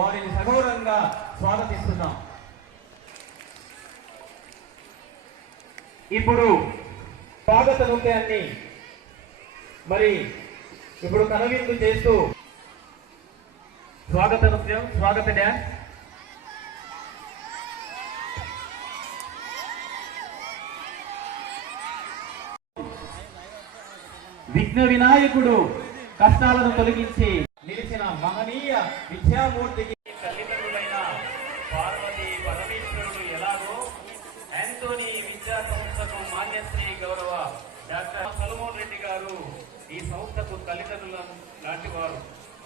వారిని సగౌరవంగా స్వాగతిస్తున్నాం. ఇప్పుడు స్వాగత నృత్యాన్ని మరి ఇప్పుడు కనవిందు చేస్తూ స్వాగత నృత్యం స్వాగత డ్యాన్స్. విఘ్న వినాయకుడు కష్టాలను తొలగించి నిలిచిన మహనీయ విద్యామూర్తికి తల్లిదండ్రులైన పార్వతి పరమేశ్వరుడు ఎలాగో యాంటోనీ విద్యా సంస్థకు మాన్యశ్రీ గౌరవ డాక్టర్ సలమోహన్ రెడ్డి గారు ఈ సంస్థకు తల్లిదండ్రుల లాంటి వారు.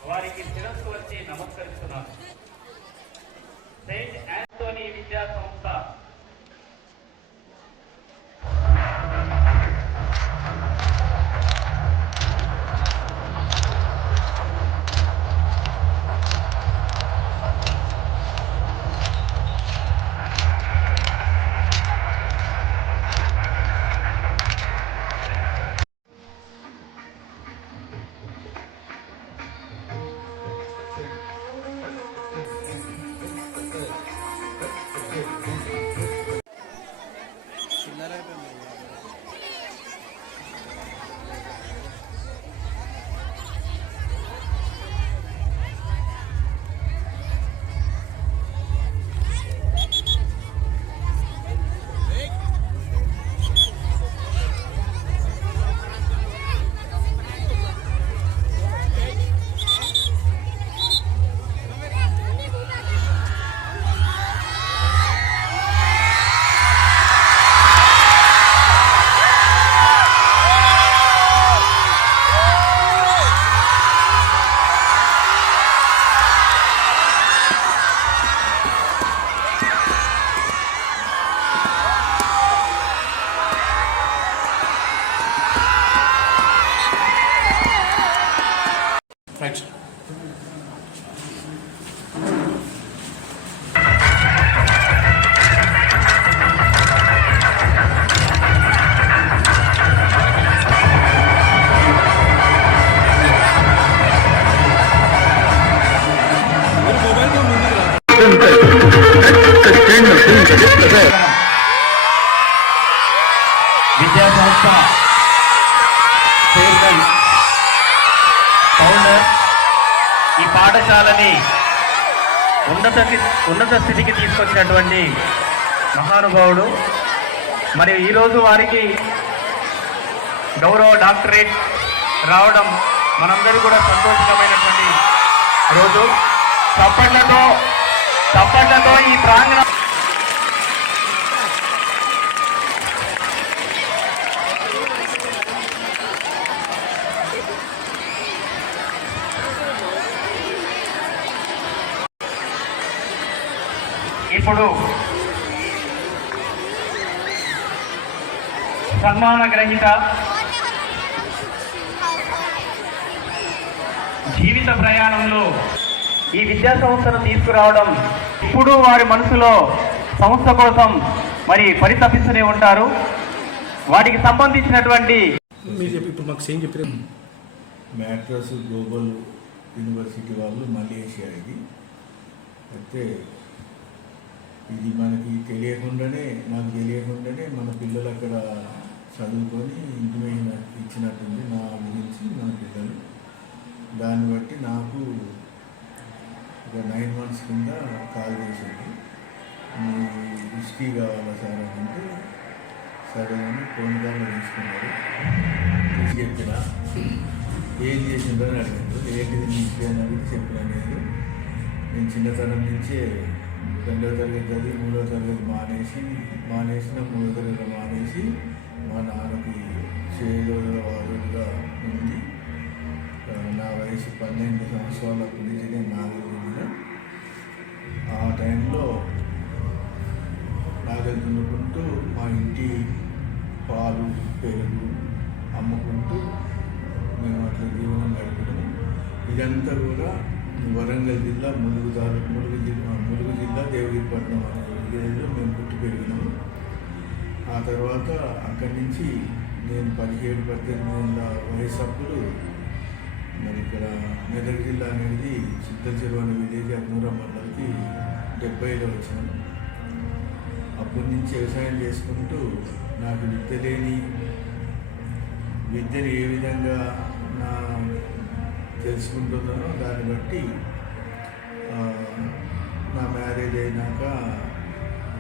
వారికి శిరస్సు వచ్చి నమస్కరిస్తున్నారు. సెయింట్ యాంటోనీ విద్యా సంస్థ ఉన్నత ఉన్నత స్థితికి తీసుకొచ్చినటువంటి మహానుభావుడు. మరి ఈరోజు వారికి గౌరవ డాక్టరేట్ రావడం మనందరూ కూడా సంతోషకరమైనటువంటి రోజు. చప్పట్లతో చప్పట్లతో ఈ ప్రాంగణం ఇప్పుడు సన్మాన గ్రహీత జీవిత ప్రయాణంలో ఈ విద్యా సంస్థను తీసుకురావడం ఇప్పుడు వారి మనసులో సంస్థ కోసం మరి పరితపిస్తూనే ఉంటారు. వాటికి సంబంధించినటువంటి మీరు చెప్పి ఇప్పుడు మాకు సేమ్ చెప్పారు మ్యాట్రస్ గ్లోబల్ యూనివర్సిటీ వాళ్ళు మలేషియా ఇది అయితే ఇది మనకి తెలియకుండానే నాకు తెలియకుండానే మన పిల్లలు అక్కడ చదువుకొని ఇంటిమైన ఇచ్చినట్టుంది నా గురించి మన పిల్లలు. దాన్ని బట్టి నాకు ఒక నైన్ మంత్స్ కింద కాల్ చేసింది. మీ హిస్టరీ కావాలా సార్ అని అంటే సరే అని ఫోన్ కాల్లో తీసుకున్నారు. తీసి చెప్పిన? ఏం చేసిండ్రో అని అడిగారు ఏంటిది నీ హిస్టరీ అని అడిగి చెప్పిన నేను. నేను చిన్నతనం నుంచే రెండో తరగతి చదివి మూడో తరగతి మానేసి మానేసిన మూడో తరగతి మానేసి మా నాన్నకి చేదోడుగా ఉంది. నా వయసు పన్నెండు సంవత్సరాల గురించి నేను నాలుగు ఆ టైంలో నాగలు దున్నుకుంటూ మా ఇంటి పాలు పెరుగు అమ్ముకుంటూ మేము అట్లా జీవనం గడుపుతాము ఇదంతా కూడా వరంగల్ జిల్లా ములుగు తాలూకు ములుగు జిల్లా ములుగు జిల్లా దేవగిరిపట్నం అనే విలేజ్లో మేము పుట్టి పెరిగినాము. ఆ తర్వాత అక్కడి నుంచి నేను పదిహేడు పద్దెనిమిది ఏళ్ళ వయసు అప్పుడు మరి ఇక్కడ మెదక్ జిల్లా అనేది సిద్ధ చెరువు అనే విలేజ్ అగ్నూరం మండలకి డెబ్బైలో వచ్చాను. అప్పటి నుంచి వ్యవసాయం చేసుకుంటూ నాకు విద్య లేని విద్యను ఏ విధంగా నా తెలుసుకుంటున్నానో. దాన్ని బట్టి నా మ్యారేజ్ అయినాక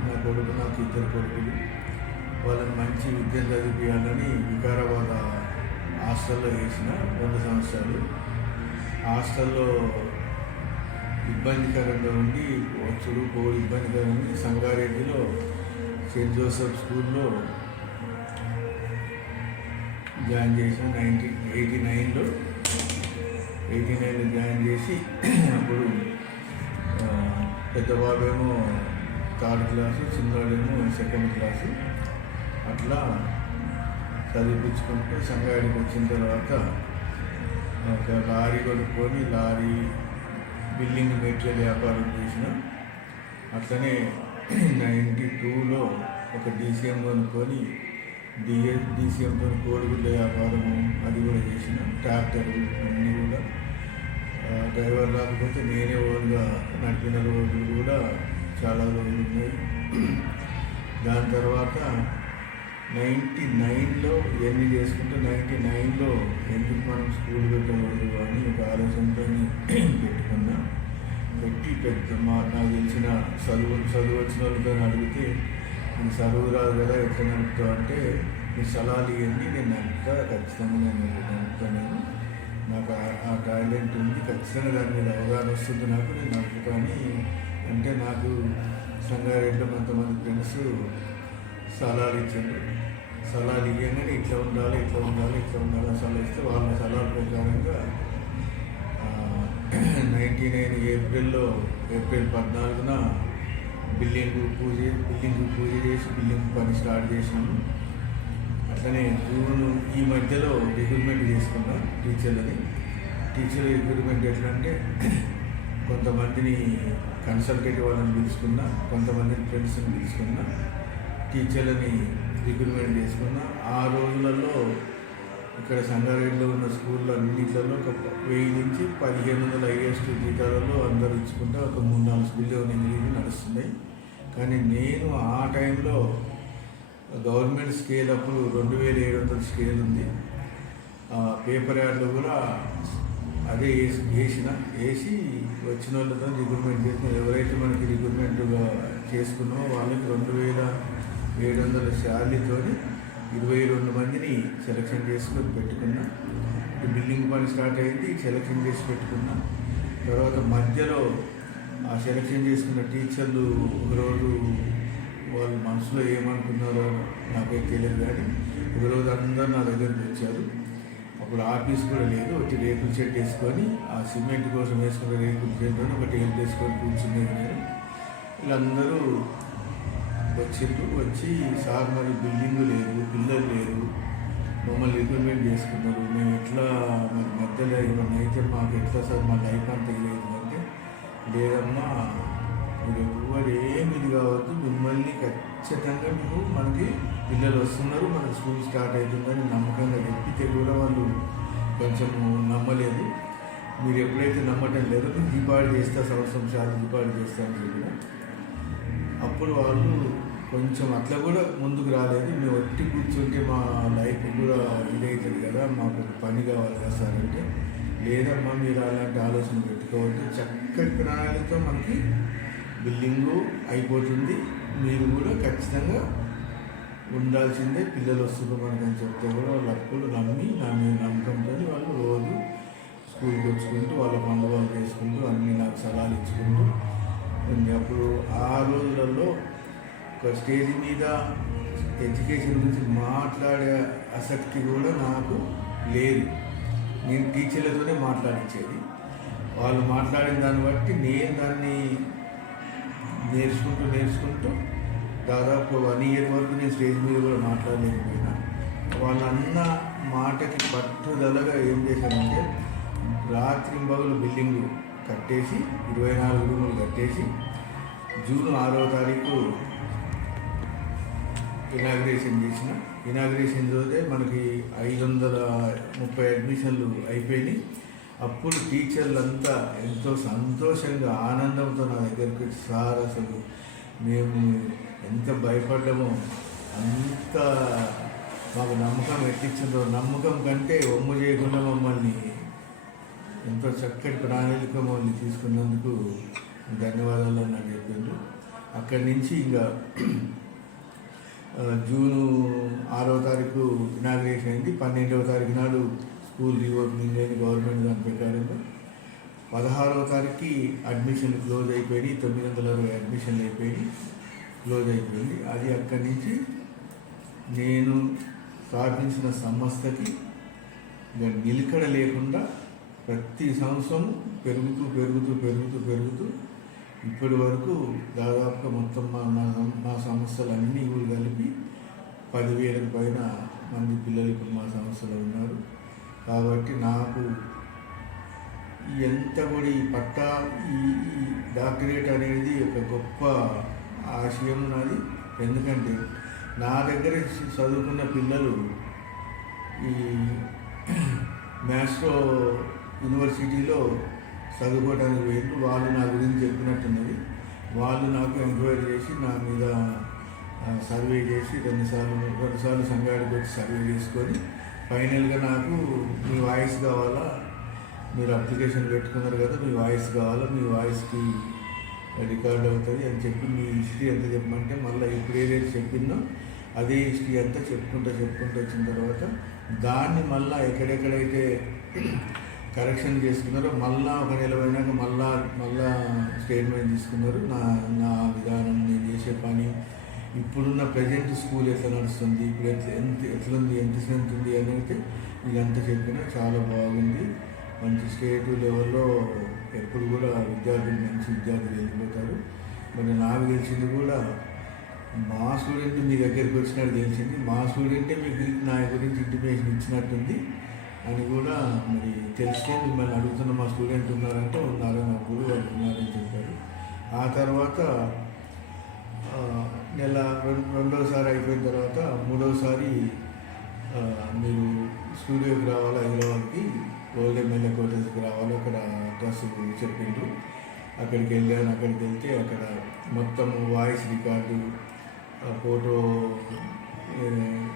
నా కొడుకు నాకు ఇద్దరు కొడుకులు. వాళ్ళని మంచి విద్యను చదివించాలని వికారాబాద్ హాస్టల్లో వేసిన రెండు సంవత్సరాలు. హాస్టల్లో ఇబ్బందికరంగా ఉండి వచ్చుడు కో ఇబ్బందికరంగా ఉండి సంగారెడ్డిలో సెయింట్ జోసెఫ్ స్కూల్లో జాయిన్ చేసిన నైన్టీన్ ఎయిటీ నైన్లో ఎయిటీ నైన్లో జాయిన్ చేసి అప్పుడు ఆ, పెద్ద బాబేమో థర్డ్ క్లాసు చిన్నవాడేమో సెకండ్ క్లాసు అట్లా చదివించుకుంటూ సంగాడికి వచ్చిన తర్వాత ఒక లారీ కొనుక్కొని లారీ బిల్డింగ్ మెటీరియల్ వ్యాపారం చేసిన. అట్లనే నైంటీ టూలో ఒక డీసీఎం కొనుక్కొని డిఏ డీసీఎంతో కోడిగుడ్ల వ్యాపారము అది కూడా చేసిన. ట్రాక్టర్ అన్నీ కూడా డ్రైవర్ రాకపోతే నేనే ఓన్గా నడిపిన రోజులు కూడా చాలా రోజులు ఉన్నాయి. దాని తర్వాత నైంటీ నైన్లో ఇవన్నీ చేసుకుంటే నైంటీ నైన్లో ఎందుకు మనం స్కూల్ పెట్టకూడదు అని ఒక ఆలోచనతో పెట్టుకున్నా. పెట్టి పెద్ద మా నాకు తెలిసిన చదువు చదువు వచ్చిన వాళ్ళతో అడిగితే నేను చదువు రాదు కదా ఎట్లా నడుపుతావు? అంటే నీ సలహాలు ఇవన్నీ నేను నడుపుతా ఖచ్చితంగా నేను నడుపుతాను నేను. నాకు ఆ- టాయిలెంట్ ఉంది. ఖచ్చితంగా దాని మీద అవగాహన వస్తుంది నాకు నేను నడుపుతా అంటే నాకు సంగారెడ్డిలో కొంతమంది ఫ్రెండ్స్ సలహాలు ఇచ్చారు. సలహాలు ఇవ్వగానే ఇట్లా ఉండాలి ఇట్లా ఉండాలి ఇట్లా ఉండాలి అని సలహా ఇస్తే వాళ్ళ సలహాల ప్రకారంగా నైంటీ నైన్ ఏప్రిల్లో ఏప్రిల్ పద్నాలుగున బిల్డింగ్ పూజ బిల్డింగ్ పూజ చేసి బిల్డింగ్ పని స్టార్ట్ చేసినాము. అట్లనే జూను ఈ మధ్యలో రిక్రూట్మెంట్ చేసుకున్నాం టీచర్లని టీచర్ రిక్రూట్మెంట్ ఎట్లా అంటే కొంతమందిని కన్సల్టేటివ్ వాళ్ళని పిలుచుకున్నా కొంతమందిని ఫ్రెండ్స్ని పిలుచుకున్నా టీచర్లని రిక్రూట్మెంట్ చేసుకున్నా. ఆ రోజులలో ఇక్కడ సంగారెడ్డిలో ఉన్న స్కూల్లో అన్నింటిలో ఒక వెయ్యి నుంచి పదిహేను వందల హైయెస్ట్ జీతాలలో అందరూ ఇచ్చుకుంటే ఒక మూడు నాలుగు స్కూల్లో ఎనిమిది నడుస్తున్నాయి. కానీ నేను ఆ టైంలో గవర్నమెంట్ స్కేల్ అప్పుడు రెండు వేల ఏడు వందల స్కేల్ ఉంది. ఆ పేపర్ యార్డ్లో కూడా అదే వేసి వేసిన వేసి వచ్చిన వాళ్ళతో రిక్రూట్మెంట్ చేసిన ఎవరైతే మనకి రిక్రూట్మెంట్గా చేసుకున్నామో వాళ్ళకి రెండు వేల ఏడు వందల శాలరీతో ఇరవై రెండు మందిని సెలక్షన్ చేసుకొని పెట్టుకున్నా. బిల్డింగ్ పని స్టార్ట్ అయింది సెలక్షన్ చేసి పెట్టుకున్నా. తర్వాత మధ్యలో ఆ సెలక్షన్ చేసుకున్న టీచర్లు ఒకరోజు వాళ్ళు మనసులో ఏమనుకున్నారో నాకైతే తెలియదు కానీ ఈరోజు అందరూ నా దగ్గరికి వచ్చారు. అప్పుడు ఆఫీస్ కూడా లేదు. వచ్చి రేకుల షెడ్ వేసుకొని ఆ సిమెంట్ కోసం వేసుకున్న రేకుల షెడ్లో ఒక టేబుల్ వేసుకొని కూర్చునేది నేను వీళ్ళందరూ వచ్చిండ్రు. వచ్చి సార్ మరి బిల్డింగ్ లేదు పిల్లలు లేరు మమ్మల్ని రిక్రూట్మెంట్ చేసుకున్నారు. మేము ఎట్లా మరి మధ్యలో ఏమన్నా అయితే మాకు ఎట్లా సార్ మా లైఫ్ అంతా లేదు అంటే లేదమ్మా మీరు ఎవ్వరు ఏమి ఇది కావద్దు. మిమ్మల్ని ఖచ్చితంగా మీకు మనకి పిల్లలు వస్తున్నారు. మన స్కూల్ స్టార్ట్ అవుతుందని నమ్మకంగా చెప్పితే కూడా వాళ్ళు కొంచెం నమ్మలేదు. మీరు ఎప్పుడైతే నమ్మటం లేదు దీపావళి చేస్తా సంవత్సరం శాతం దీపావళి చేస్తా అని చెప్పిన. అప్పుడు వాళ్ళు కొంచెం అట్లా కూడా ముందుకు రాలేదు. మేము ఒట్టి కూర్చుంటే మా లైఫ్ కూడా ఇదవుతుంది కదా. మాకు పని కావాలి కదా సార్ అంటే. లేదమ్మా మీరు అలాంటి ఆలోచన పెట్టుకోవద్దు. చక్కటి ప్రణాళికతో మనకి బిల్డింగు అయిపోతుంది. మీరు కూడా ఖచ్చితంగా ఉండాల్సిందే పిల్లలు వస్తున్నారు అని చెప్తే కూడా వాళ్ళు అప్పుడు నమ్మి నా మీద నమ్మకంతో వాళ్ళు రోజు స్కూల్కి వచ్చుకుంటూ వాళ్ళ పనులు వాళ్ళు చేసుకుంటూ అన్నీ నాకు సలహాలు ఇచ్చుకుంటూ ఉంది. అప్పుడు ఆ రోజులలో ఒక స్టేజ్ మీద ఎడ్యుకేషన్ గురించి మాట్లాడే ఆసక్తి కూడా నాకు లేదు. నేను టీచర్లతోనే మాట్లాడించేది. వాళ్ళు మాట్లాడిన దాన్ని బట్టి నేను దాన్ని నేర్చుకుంటూ నేర్చుకుంటూ దాదాపు వన్ ఇయర్ వరకు నేను స్టేజ్ మీద కూడా మాట్లాడలేకపోయినా. వాళ్ళన్న మాటకి పట్టుదలగా ఏం చేశానంటే రాత్రి బగులు బిల్డింగ్ కట్టేసి ఇరవై నాలుగు రూములు కట్టేసి జూన్ ఆరో తారీఖు ఇనాగ్రేషన్ చేసిన. ఇనాగ్రేషన్ చదివితే మనకి ఐదు వందల ముప్పై అడ్మిషన్లు అయిపోయినాయి. అప్పుడు టీచర్లంతా ఎంతో సంతోషంగా ఆనందంతో నా దగ్గరికి వచ్చి సార్ అసలు మేము ఎంత భయపడ్డామో అంత మాకు నమ్మకం ఎట్టించిందో నమ్మకం కంటే ఒమ్ము చేయకుండా మమ్మల్ని ఎంతో చక్కటి ప్రణాళిక మమ్మల్ని తీసుకున్నందుకు ధన్యవాదాలు అని నాకు చెప్పారు. అక్కడి నుంచి ఇంకా జూను ఆరవ తారీఖు ఇనాగ్రేషన్ అయింది. పన్నెండవ తారీఖు నాడు స్కూల్ రీఓపెనింగ్ అయింది గవర్నమెంట్ దాని ప్రకారంగా పదహారవ తారీఖుకి అడ్మిషన్ క్లోజ్ అయిపోయి తొమ్మిది వందల అరవై అడ్మిషన్లు అయిపోయి క్లోజ్ అయిపోయింది. అది అక్కడి నుంచి నేను స్థాపించిన సంస్థకి నిలకడ లేకుండా ప్రతి సంవత్సరం పెరుగుతూ పెరుగుతూ పెరుగుతూ పెరుగుతూ ఇప్పటి వరకు దాదాపుగా మొత్తం మా మా మా సంస్థలన్నీ కూడా కలిపి పదివేలకు పైన మంది పిల్లలు ఇప్పుడు మా సంస్థలో ఉన్నారు. కాబట్టి నాకు ఎంత కూడా ఈ పట్టా ఈ ఈ డాక్టరేట్ అనేది ఒక గొప్ప ఆశయం నాది. ఎందుకంటే నా దగ్గర చదువుకున్న పిల్లలు ఈ మ్యాథ్స్లో యూనివర్సిటీలో చదువుకోవడానికి వెళ్ళి వాళ్ళు నా గురించి చెప్పినట్టున్నది. వాళ్ళు నాకు ఎంక్వైరీ చేసి నా మీద సర్వే చేసి రెండుసార్లు రెండుసార్లు సంఘానికి వచ్చి సర్వే చేసుకొని ఫైనల్గా నాకు మీ వాయిస్ కావాలా? మీరు అప్లికేషన్ పెట్టుకున్నారు కదా మీ వాయిస్ కావాలా? మీ వాయిస్కి రికార్డ్ అవుతుంది అని చెప్పి మీ హిస్టరీ ఎంత చెప్పమంటే మళ్ళీ ఇప్పుడు ఏదైతే చెప్పిందో అదే హిస్టరీ అంతా చెప్పుకుంటూ చెప్పుకుంటూ వచ్చిన తర్వాత దాన్ని మళ్ళీ ఎక్కడెక్కడైతే కరెక్షన్ చేసుకున్నారో మళ్ళా ఒక నెల పోయినాక మళ్ళా మళ్ళా స్టేట్మెంట్ తీసుకున్నారు. నా నా విధానం నేను చేసే పని ఇప్పుడున్న ప్రజెంట్ స్కూల్ ఎట్లా నడుస్తుంది? ఇప్పుడు ఎంత ఎట్లుంది? ఎంత స్ట్రెంత్ ఉంది అని అయితే ఇదంతా చెప్పినా చాలా బాగుంది. మంచి స్టేట్ లెవెల్లో ఎప్పుడు కూడా విద్యార్థులు మంచి విద్యార్థులు వెళ్ళిపోతారు మరి నాకు తెలిసింది కూడా మా స్టూడెంట్ మీ దగ్గరికి వచ్చినట్టు తెలిసింది. మా స్టూడెంటే మీకు నా గురించి ఇంటిమేషన్ ఇచ్చినట్టుంది అని కూడా మరి తెలిస్తే మిమ్మల్ని అడుగుతున్న మా స్టూడెంట్ ఉన్నారంటే ఉన్నారని అప్పుడు వాళ్ళు ఉన్నారని చెప్పారు. ఆ తర్వాత నెల రెండోసారి అయిపోయిన తర్వాత మూడోసారి మీరు స్టూడియోకి రావాలి హైదరాబాద్కి ఓల్డ్ ఎమ్మెల్యే క్వార్టర్స్కి రావాలి అక్కడ అడ్రస్ చెప్పిండ్రు అక్కడికి వెళ్ళాను అక్కడికి వెళ్తే అక్కడ మొత్తం వాయిస్ రికార్డు ఫోటో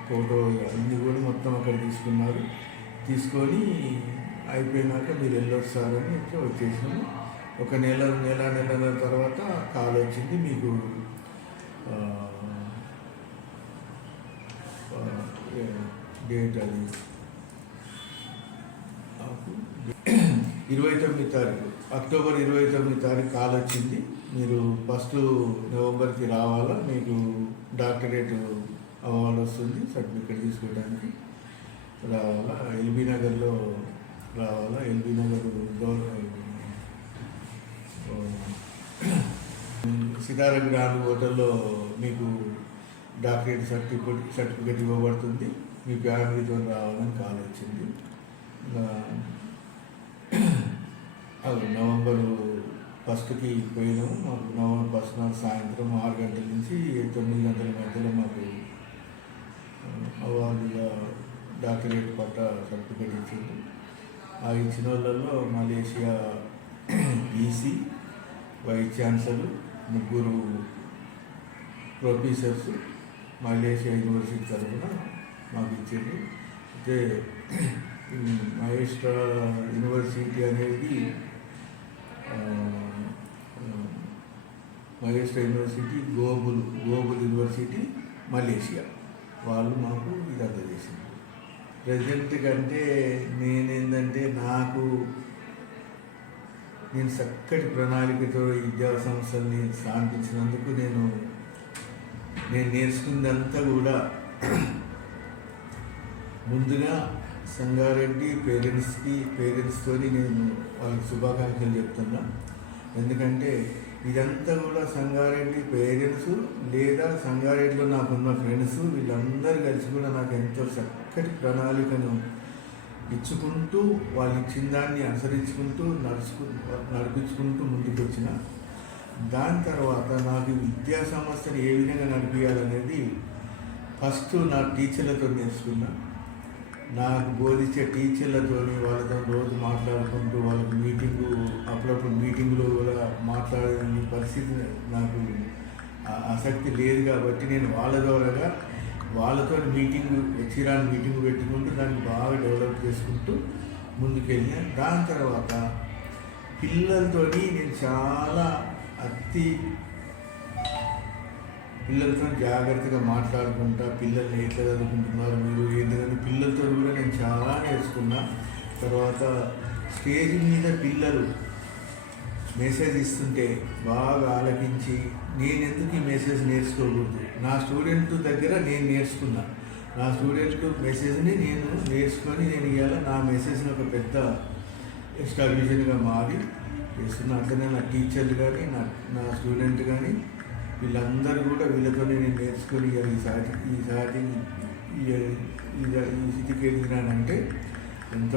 ఫోటో అన్నీ కూడా మొత్తం అక్కడ తీసుకున్నారు. తీసుకొని అయిపోయినాక మీరు వెళ్ళొచ్చు సార్ అని వచ్చేసాము ఒక నెల నెల నెలల తర్వాత కాల్ వచ్చింది మీకు డేట్ అది ఇరవై తొమ్మిది తారీఖు అక్టోబర్ ఇరవై తొమ్మిది తారీఖు కాల్ వచ్చింది. మీరు ఫస్ట్ నవంబర్కి రావాలా? మీకు డాక్టరేట్ అవార్డు వస్తుంది సర్టిఫికేట్ తీసుకోవడానికి రావాలా? ఎల్బీ నగర్లో రావాలా? LB Nagar government Sitaram grand హోటల్లో మీకు డాక్టరేట్ సర్టిఫికేట్ సర్టిఫికేట్ ఇవ్వబడుతుంది. మీ ఫ్యామిలీతో రావాలని కాల్ వచ్చింది. అది నవంబర్ ఫస్ట్కి పోయినాము. మాకు నవంబర్ ఫస్ట్ నాడు సాయంత్రం ఆరు గంటల నుంచి తొమ్మిది గంటల మధ్యలో మాకు అవార్డుగా డాక్టరేట్ పట్ట సర్టిఫికేట్ ఇచ్చింది. ఆ ఇచ్చిన వాళ్ళల్లో మలేషియా ఈసీ వైస్ ఛాన్సలర్ ముగ్గురు ప్రొఫెసర్స్ మలేషియా యూనివర్సిటీ తరఫున మాకు ఇచ్చింది అయితే మహేష్ యూనివర్సిటీ అనేది Mahesh university global global university Malaysia వాళ్ళు మాకు ఇది అందజేసింది ప్రజెంట్ కంటే నేనేంటంటే నాకు నేను చక్కటి ప్రణాళికతో విద్యా సంస్థల్ని స్థాపించినందుకు నేను నేను నేర్చుకుందంతా కూడా ముందుగా సంగారెడ్డి పేరెంట్స్కి పేరెంట్స్తోని నేను వాళ్ళకి శుభాకాంక్షలు చెప్తున్నా. ఎందుకంటే ఇదంతా కూడా సంగారెడ్డి పేరెంట్స్ లేదా సంగారెడ్డిలో నాకున్న ఫ్రెండ్స్ వీళ్ళందరూ కలిసి కూడా నాకు ఎంతో చక్కటి ప్రణాళికను ఇచ్చుకుంటూ వాళ్ళు ఇచ్చిన దాన్ని అనుసరించుకుంటూ నడుచుకు నడిపించుకుంటూ ముందుకు వచ్చిన దాని తర్వాత నాకు విద్యా సంస్థను ఏ విధంగా నడిపించాలనేది ఫస్ట్ నా టీచర్లతో నేర్చుకున్నా. నాకు బోధించే టీచర్లతో వాళ్ళతో రోజు మాట్లాడుకుంటూ వాళ్ళకి మీటింగు అప్పుడప్పుడు మీటింగులో కూడా మాట్లాడే పరిస్థితి నాకు ఆసక్తి లేదు కాబట్టి నేను వాళ్ళ ద్వారాగా వాళ్ళతో మీటింగ్ చిరాని మీటింగ్ పెట్టుకుంటూ దాన్ని బాగా డెవలప్ చేసుకుంటూ ముందుకెళ్ళిన దాని తర్వాత పిల్లలతో నేను చాలా అతి పిల్లలతో జాగ్రత్తగా మాట్లాడుకుంటా పిల్లల్ని ఎట్లా చదువుకుంటున్నారు మీరు ఎందుకంటే పిల్లలతో కూడా నేను చాలా నేర్చుకున్నా. తర్వాత స్టేజ్ మీద పిల్లలు మెసేజ్ ఇస్తుంటే బాగా ఆలకించి నేను ఎందుకు ఈ మెసేజ్ నేర్చుకోకూడదు? నా స్టూడెంట్ దగ్గర నేను నేర్చుకున్నా. నా స్టూడెంట్ మెసేజ్ని నేను నేర్చుకొని నేను ఇవాళ నా మెసేజ్ని ఒక పెద్ద ఎస్టాబ్లిషన్గా మారి చేస్తున్నా. అట్లనే నా టీచర్లు కానీ నా నా స్టూడెంట్ కానీ వీళ్ళందరూ కూడా వీళ్ళతో నేను నేర్చుకొని ఇవాళ ఈసారి ఈసారి ఈ ఈ స్థితికి ఎదిగినానంటే ఎంత